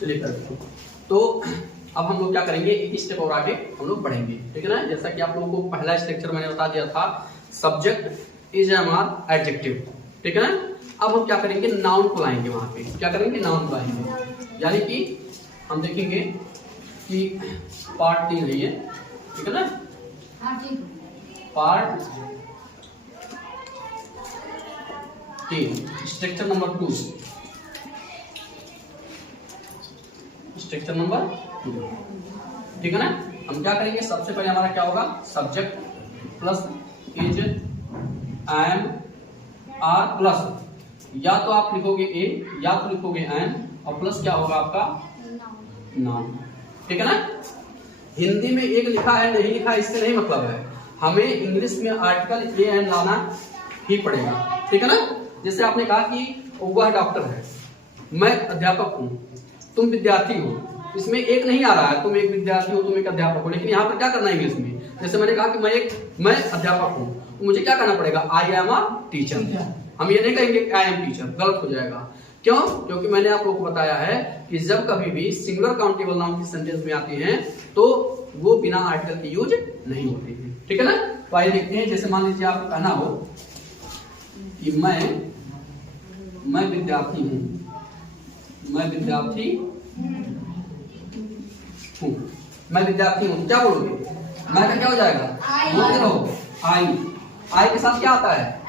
चलिए करते हैं। तो अब हम लोग क्या करेंगे, एक स्टेप और आगे हम लोग बढ़ेंगे, ठीक है ना। जैसा कि आप लोगों को पहला स्ट्रक्चर मैंने बता दिया था, सब्जेक्ट इज एमआर एडजेक्टिव, ठीक है ना। अब हम क्या करेंगे, नाउन को लाएंगे वहां पे, क्या करेंगे, नाउन को लाएंगे। यानी कि हम देखेंगे कि पार्ट 3 है ये, ठीक है ना, part 3 structure number 2, structure number 2, ठीक है ना। हम क्या करेंगे, सबसे पहले हमारा क्या होगा, subject plus is M R plus, या तो आप लिखोगे ए या तो लिखोगे एम, और प्लस क्या होगा आपका नाउन, ठीक है ना। हिंदी में एक लिखा है नहीं लिखा है इससे नहीं मतलब है, हमें इंग्लिश में आर्टिकल ए एन लाना ही पड़ेगा, ठीक है ना। जैसे आपने कहा कि वह डॉक्टर है, मैं अध्यापक हूँ, तुम विद्यार्थी हो, इसमें एक नहीं आ रहा है, तुम एक विद्यार्थी हो, तुम एक अध्यापक हो, लेकिन यहाँ पर क्या करना है इंग्लिश में, जैसे मैंने कहा कि मैं अध्यापक हूँ, तो मुझे क्या करना पड़ेगा, आई एम अ टीचर। हम ये नहीं कहेंगे आई एम टीचर, गलत हो जाएगा। क्यों? क्योंकि मैंने आप लोगों को बताया है कि जब कभी भी सिंगुलर काउंटेबल नाउन की सेंटेंस में आती हैं तो वो बिना आर्टिकल के यूज नहीं होती है, ठीक है ना। तो आइए देखते हैं, जैसे मान लीजिए आप कहना हो कि मैं विद्यार्थी हूँ, मैं विद्यार्थी हूँ, मैं विद्यार्थी हूँ, क्या बोलोगे, मैं का क्या हो जाएगा, बोलते रहो आई के साथ क्या आता है,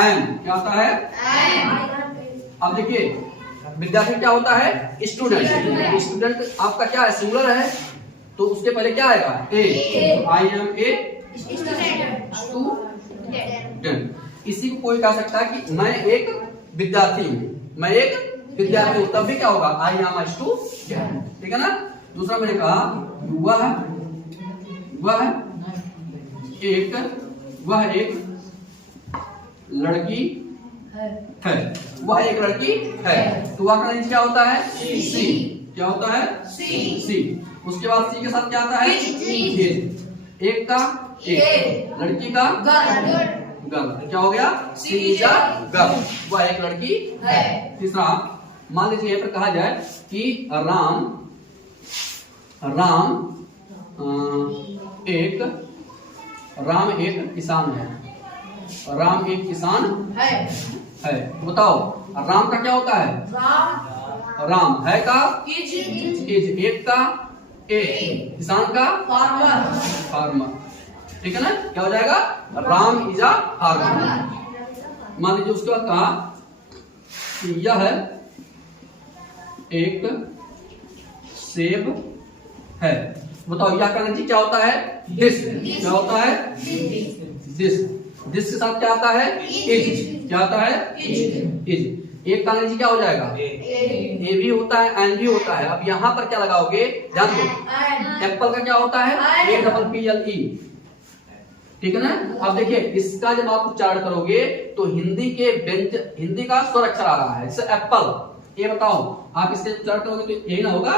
एम, क्या होता है। अब देखिए विद्यार्थी क्या होता है, स्टूडेंट, स्टूडेंट आपका क्या है, सिंगुलर है, तो उसके पहले क्या आएगा, ए, आई एम ए स्टूडेंट। इसी को कोई कह सकता है कि मैं एक विद्यार्थी हूँ, मैं एक विद्यार्थी हूँ, तब भी क्या होगा, आई एम अ स्टूडेंट, ठीक है ना। दूसरा मैंने कहा वह एक लड़की है, वह एक लड़की है, तो वह का क्या होता है, सी, क्या होता है, सी। उसके बाद सी के साथ क्या आता है, एक का एक, लड़की का गर्ल, क्या हो गया, सी इज अ गर्ल, वह एक लड़की है। तीसरा मान लीजिए यहाँ पर कहा जाए कि राम एक किसान है, राम एक किसान है, बताओ राम का क्या होता है, राम है का इज, एक का ए, किसान का फार्मर, ठीक है ना। क्या हो जाएगा, राम इज अ फार्मर। मान लीजिए उसके बाद कहा कि यह एक सेब है, बताओ यह का क्या होता है, दिस, क्या होता है, दिस, दिस के साथ क्या आता है, इज, क्या आता है, इज। एक का अंग्रेजी क्या हो जाएगा, ए भी होता है, एन भी होता है। अब यहाँ पर क्या लगाओगे, ध्यान दो, एप्पल का क्या होता है, A double P L E, ठीक है ना। अब देखिए इसका जब आप उच्चारण करोगे तो हिंदी का स्वर अक्षर आ रहा है, जैसे एप्पल, ये बताओ आप इससे उच्चारण करोगे तो यही ना होगा,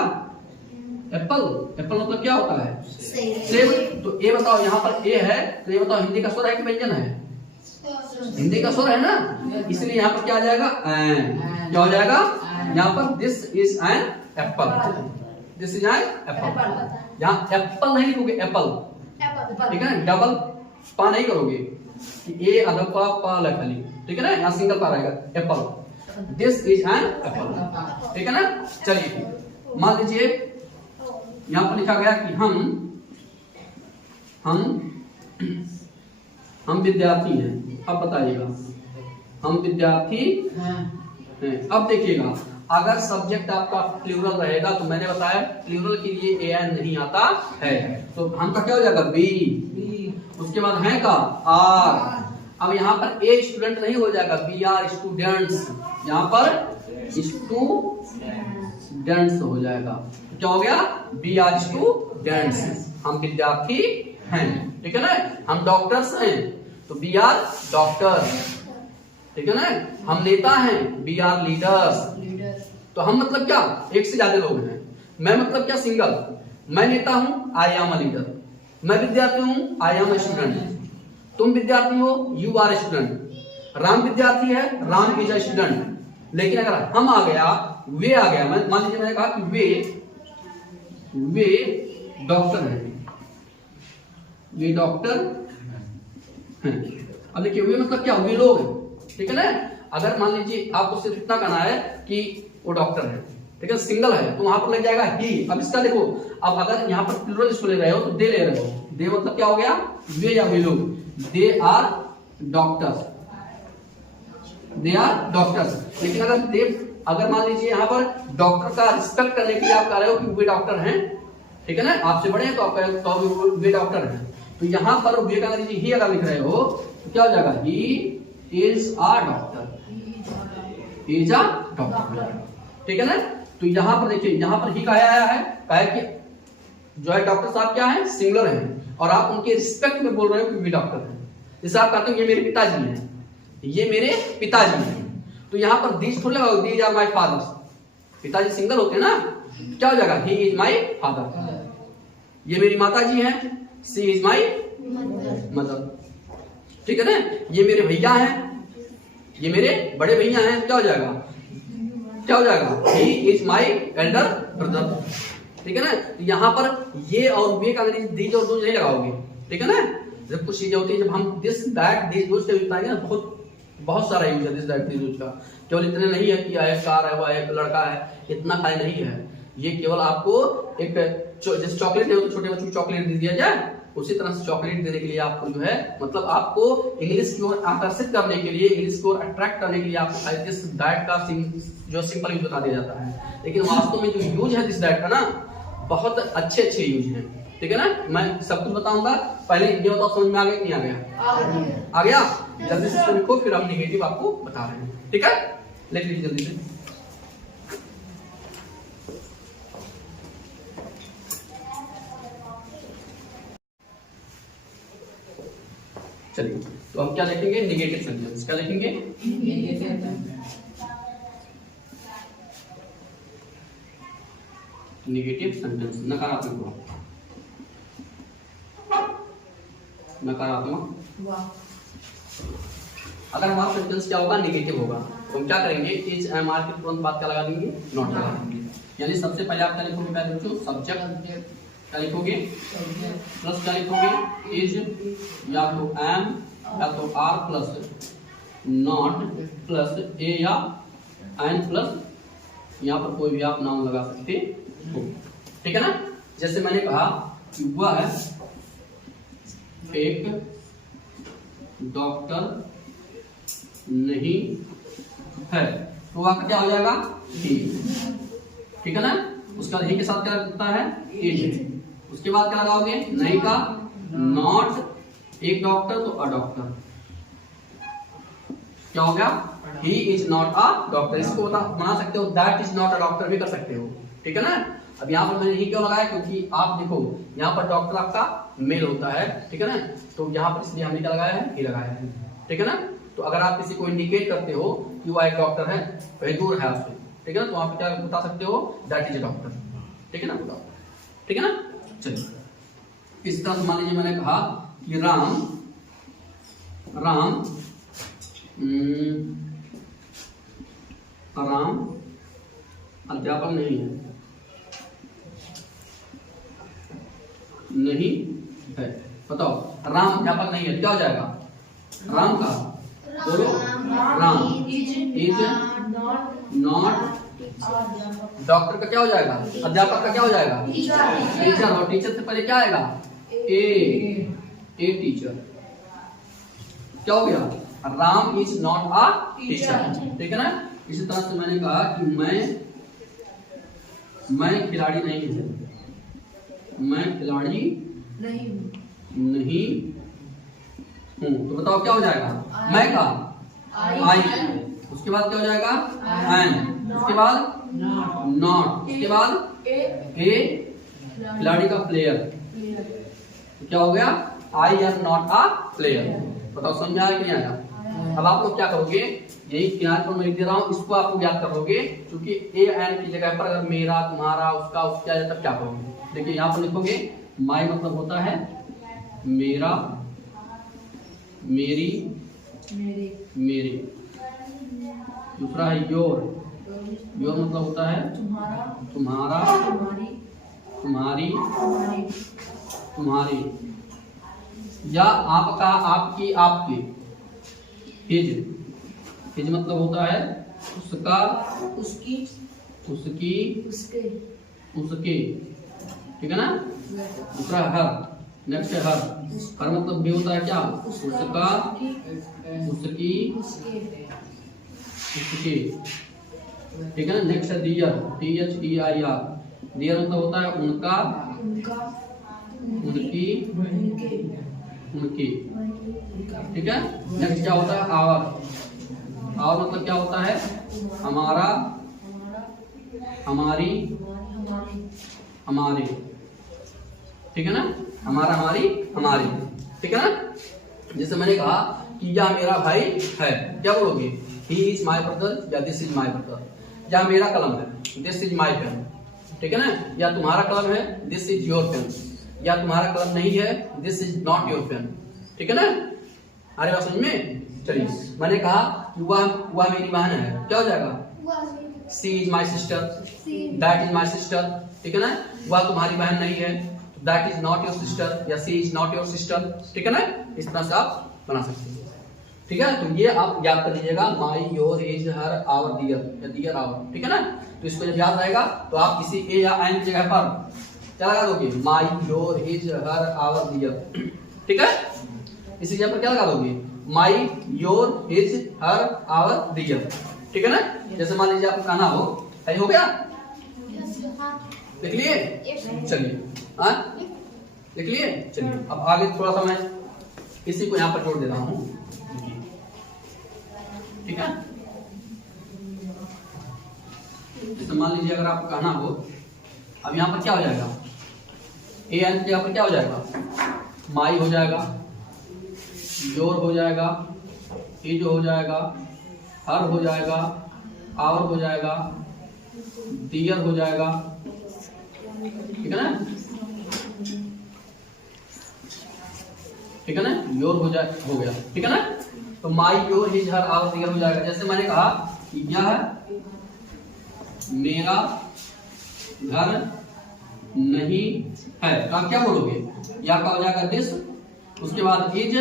एप्पल, एप्पल मतलब क्या होता है, सेब, तो ये बताओ यहाँ पर ए है, तो ये बताओ हिंदी का स्वर है कि व्यंजन है, हिंदी का स्वर है ना, इसलिए यहाँ पर क्या आ जाएगा, एन, क्या हो जाएगा, यहाँ पर this is an apple, this is an apple, यहाँ एप्पल नहीं लिखोगे, एप्पल, ठीक है ना, डबल पा नहीं करोगे कि ए अधर पा लखली, ठीक है ना, यहाँ सिंगल पा रहेगा, Apple, this is an apple, ठीक है ना। चलिए मान लीजिए यहाँ पर लिखा गया कि हम विद्यार्थी हैं, अब बताइएगा, हम विद्यार्थी हैं। अब देखिएगा अगर सब्जेक्ट आपका प्लूरल रहेगा तो मैंने बताया प्लूरल के लिए ए एन नहीं आता है, तो हम का क्या हो जाएगा, बी, उसके बाद है का आर। अब यहाँ पर ए स्टूडेंट नहीं हो जाएगा, बी आर स्टूडेंट्स, यहाँ पर स्टूडेंट्स हो जाएगा, क्या हो गया, बी आर स्टूडेंट्स, हम विद्यार्थी हैं, ठीक है ना। हम डॉक्टर्स हैं तो बी आर डॉक्टर्स, ठीक है ना। हम नेता हैं, बी आर लीडर्स, तो हम मतलब क्या, एक से ज्यादा लोग हैं। मैं मतलब क्या, सिंगल, मैं नेता हूं, आई एम अ लीडर, मैं विद्यार्थी हूं, आई एम अ स्टूडेंट, तुम विद्यार्थी हो, यू आर स्टूडेंट, राम विद्यार्थी है, राम इज अ स्टूडेंट। लेकिन अगर हम आ गया वे आ गया, मैं मान लीजिए मैंने कहा कि वे डॉक्टर हैं, वे डॉक्टर हैं। अब देखिए वे मतलब क्या, वे लोग हैं, ठीक है ना। अगर मान लीजिए आपको सिर्फ इतना कहना है कि वो डॉक्टर है, ठीक है, सिंगल है, तो वहां पर लग जाएगा ही। अब इसका देखो, अब अगर यहाँ पर प्लूरल इसको ले रहे हो तो दे ले रहे हो, दे मतलब क्या हो गया, वे या वे लोग, they are doctors, they are doctors. लेकिन अगर मान लीजिए यहाँ पर डॉक्टर का रिस्पेक्ट करने के लिए आप कह रहे हो कि वे डॉक्टर हैं, ठीक है ना, आपसे बड़े हैं तो आप कह रहे हो वे डॉक्टर हैं, तो यहाँ पर वे का ही अगर लिख रहे हो तो क्या हो जाएगा, he is a doctor, is a doctor, ठीक है ना। तो यहाँ पर देखिए, यहाँ पर ही कहा आया है, कहा कि जो है डॉक्टर साहब क्या है, सिंगुलर हैं, और आप उनके रिस्पेक्ट में बोल रहे हो कि वे डॉक्टर हैं। जैसे आप कहते हो ये मेरे पिताजी हैं, ये मेरे पिताजी हैं, तो यहाँ पर दीज थोड़ी लगाओ, दीज आर माय फादर्स, पिताजी सिंगल होते हैं ना, क्या हो जाएगा, ही इज माय फादर। ये मेरी माता जी हैं, सी इज माय मदर, ठीक है ना। ये मेरे भैया हैं, ये मेरे बड़े भैया हैं, क्या हो जाएगा, क्या हो जाएगा, he is my Elder brother, ठीक है ना। तो यहाँ पर ये और वे का अगर दीज और दोज नहीं लगाओगे, ठीक है ना। जब कुछ चीजें होती है, जब हम दिस दैट दीज दोज से बताएंगे ना, बहुत सारा यूज है दिस दैट दीज दोज का। केवल इतने नहीं है कि एक कार है, वो एक लड़का है, इतना खाली नहीं है। ये केवल आपको एक जैसे चॉकलेट है तो छोटे बच्चों को चॉकलेट दे दिया जाए, उसी तरह से चॉकलेट देने के लिए आपको जो है, मतलब आपको इंग्लिश की ओर आकर्षित करने के लिए, इंग्लिश को अट्रैक्ट करने के लिए आपको दिस दैट का जो सिंपल यूज बता दिया जाता है। लेकिन वास्तव में जो यूज है दिस दैट का ना, बहुत अच्छे यूज है, ठीक है ना। मैं सब कुछ बताऊंगा, पहले ये बताओ समझ में आ गया कि नहीं आ गया, आ गया। जल्दी से इसको लिखो, फिर हम निगेटिव आपको बता रहे हैं, ठीक है, लिख लीजिए जल्दी से। चलिए, तो हम क्या लिखेंगे, निगेटिव सेंटेंस। क्या लिखेंगे, निगेटिव सेंटेंस, नकारात्मक, नकारात्मक। अगर हमारा सेंटेंस क्या होगा, निगेटिव होगा, तो हम क्या करेंगे, इज एम आर के तुरंत बाद क्या लगा देंगे, नॉट लगा देंगे। यानी सबसे पहले आप क्या लिखोगे, पहले बच्चों सब्जेक्ट क्या लिखोगे, प्लस क्या लिखोगे, इज या तो एम या तो आर प्लस नॉट प्लस ए या एन प्लस यहाँ पर कोई भी आप नाम लगा सकते हो, ठीक है ना। जैसे मैंने कहा कि वह एक डॉक्टर नहीं है, तो वह क्या हो जाएगा, ही, ठीक है ना। उसका ही के साथ क्या लगता है, इज। उसके बाद क्या लगाओगे, नहीं का, नॉट, एक डॉक्टर तो अ डॉक्टर, क्या हो गया, he is not a doctor. इसको बना सकते हो that is not a doctor भी कर सकते हो, ठीक है ना। अब यहाँ पर मैंने ही क्यों लगाया, क्योंकि आप देखो यहाँ पर डॉक्टर आपका मेल होता है, ठीक है ना, तो यहाँ पर इसलिए हमने क्या लगाया है, ही लगाया है, ठीक है ना। तो अगर आप किसी को इंडिकेट करते हो कि वो एक डॉक्टर है, वही दूर है आपसे, ठीक है ना, तो आप क्या बता सकते हो, दैट इज अ डॉक्टर, ठीक है ना, बताओ, ठीक है ना। चलिए, इस तरह मान लीजिए मैंने कहा कि राम अध्यापक नहीं है, बताओ, राम अध्यापक नहीं है, क्या हो जाएगा, राम का बोलो, राम इज नॉट, डॉक्टर का क्या हो जाएगा, अध्यापक का क्या हो जाएगा, टीचर, और टीचर से पहले क्या आएगा, ए टीचर, क्या हो गया, Ram is not a teacher, ठीक है ना। इसी तरह से मैंने कहा कि मैं खिलाड़ी नहीं हूं, मैं खिलाड़ी नहीं हूं, तो बताओ क्या हो जाएगा, मैं का आई, उसके बाद क्या हो जाएगा, एन, उसके बाद नॉट, उसके बाद ए खिलाड़ी का प्लेयर, तो क्या हो गया, I am not a player. बताओ समझ आया कि नहीं आया। अब आप लोग क्या करोगे, यही किनारे पर मैं लिख दे रहा हूं, इसको आप लोग याद करोगे, क्योंकि ए एन की जगह पर अगर मेरा, तुम्हारा, उसका, उसका तब क्या करोगे, देखिए यहाँ पर लिखोगे, माई मतलब होता है मेरा, मेरी, मेरे, दूसरा है योर, योर मतलब होता है तुम्हारा, तुम्हारी, तुम्हारे, या आपका, आपकी, आपके। हिज मतलब होता है उसका, उसकी, उसकी, उसके। ठीक है ना। दूसरा हर, नेक्स्ट है हर। हर मतलब भी होता है क्या, उसका, उसकी, उसके। ठीक है ना। नेक्स्ट है डियर, DHEIR। डियर मतलब होता है उनका, उनकी, उनकी। ठीक है। नेक्स्ट क्या होता है आवर। आवर मतलब क्या होता है हमारा, हमारी, हमारे। ठीक है ना। हमारा, हमारी, हमारी। ठीक है ना। जैसे मैंने कहा कि यह मेरा भाई है, क्या बोलोगे, ही इज माई ब्रदर, या दिस इज माई ब्रदर। या मेरा कलम है, दिस इज माई पेन। ठीक है ना। या तुम्हारा कलम है, दिस इज योर पेन। या तुम्हारा कलम नहीं है, this is not your pen. ठीक है ना। अरे बात समझ में। चलिए, मैंने कहा कि वह मेरी बहन है, क्या हो जाएगा, she is my sister, that is my sister. ठीक है ना। वह तुम्हारी बहन नहीं है, that is not your sister, या she is not your sister. ठीक है ना। इस तरह से आप बना सकते हैं। ठीक है। तो ये आप याद कर लीजिएगा, my, your, his, her, our, their, या डियर, आवर। ठीक है ना। तो इसको जब याद रहेगा तो आप किसी ए या एन की जगह पर क्या लगा दोगे, my, your, his, her, our, their. ठीक है। इसी जगह पर क्या लगा दोगे, my, your, his, her, our, their. ठीक है ना। जैसे मान लीजिए आपको कहना हो, सही हो गया, लिख लिए। चलिए, हाँ लिख लिए। चलिए, अब आगे थोड़ा सा मैं इसी को यहाँ पर जोड़ दे रहा हूँ। ठीक है। जैसे मान लीजिए अगर आपको कहना हो, अब यहाँ पर क्या हो जाएगा, ए एन के यहाँ पर क्या हो जाएगा, माई हो जाएगा, योर हो जाएगा, हिज हो जाएगा, हर हो जाएगा, आवर हो जाएगा, डियर हो जाएगा। ठीक है ना। ठीक है ना। योर हो गया। ठीक है ना। तो my, your, his, her, our, their हो जाएगा। जैसे मैंने कहा कि यह मेरा घर नहीं है, तो आप क्या बोलोगे, या का हो जाएगा दिस, उसके बाद इज,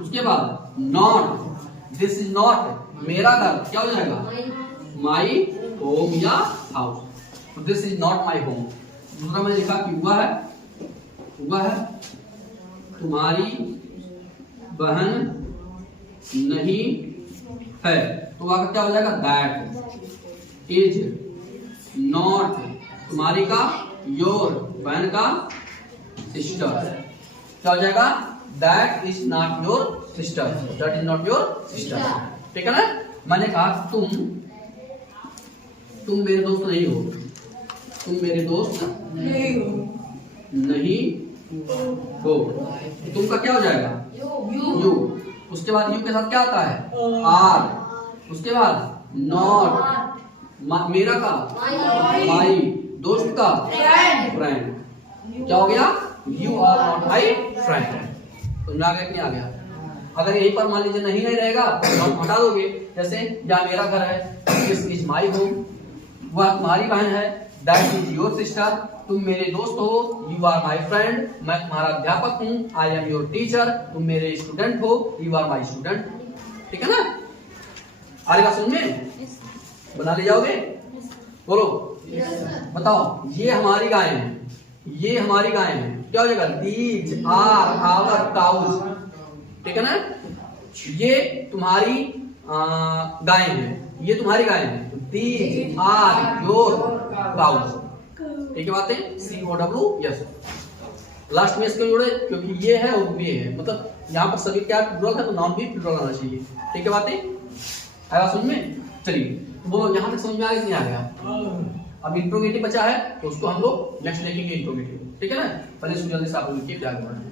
उसके बाद नॉट, दिस इज नॉट मेरा घर, क्या हो जाएगा, माई होम या हाउस। तो this is not my home. दूसरा मैंने लिखा कि वह तुम्हारी बहन नहीं है, तो वह क्या हो जाएगा, दैट इज नॉट, तुम्हारी का योर, बहन का सिस्टर, क्या हो जाएगा, that is not your sister, that is not your sister. ठीक है ना। मैंने कहा तुम मेरे दोस्त नहीं हो, तुम मेरे दोस्त नहीं हो। तुम का क्या हो जाएगा, यू। उसके बाद यू के साथ क्या आता है, आर। उसके बाद नॉट, मेरा का माई, दोस्त का फ्रेंड। क्या हो गया, you are not my friend. समझ आ गया कि नहीं आ गया। अगर यहीं पर मान लीजिए नहीं रहेगा तो हम हटा दोगे। जैसे या मेरा घर है, दिस इज माई होम, वह तुम्हारी बहन है, दैट इज योर सिस्टर, तुम मेरे दोस्त हो, यू आर माई फ्रेंड, मैं तुम्हारा अध्यापक हूँ, आई एम योर टीचर, तुम मेरे स्टूडेंट हो, यू आर माई स्टूडेंट। ठीक है ना। आगे बात सुनिए, बना ले जाओगे, बोलो बताओ। ये हमारी गाय है, ये हमारी गाय है, क्या हो जाएगा, दीज आर आवर काउज। ठीक है ना। ये तुम्हारी गाय है, ये तुम्हारी गाय है, दीज आर योर काउज। ठीक है बातें, COW यस। लास्ट में इसको जोड़े क्योंकि ये है और ये है, मतलब यहाँ पर सभी क्या प्लुरल है तो नाउन भी प्लुरल आना चाहिए। ठीक है बातें, आया समझ में। चलिए बोलो, यहाँ तक समझ में आ गया नहीं आ गया। अब इंट्रोगेटिव बचा है तो उसको हम लोग नेक्स्ट देखेंगे इंट्रोगेटिव। ठीक है ना। पहले इसको जल्दी से आप लोग लिखिए, फिर आगे बढ़ें।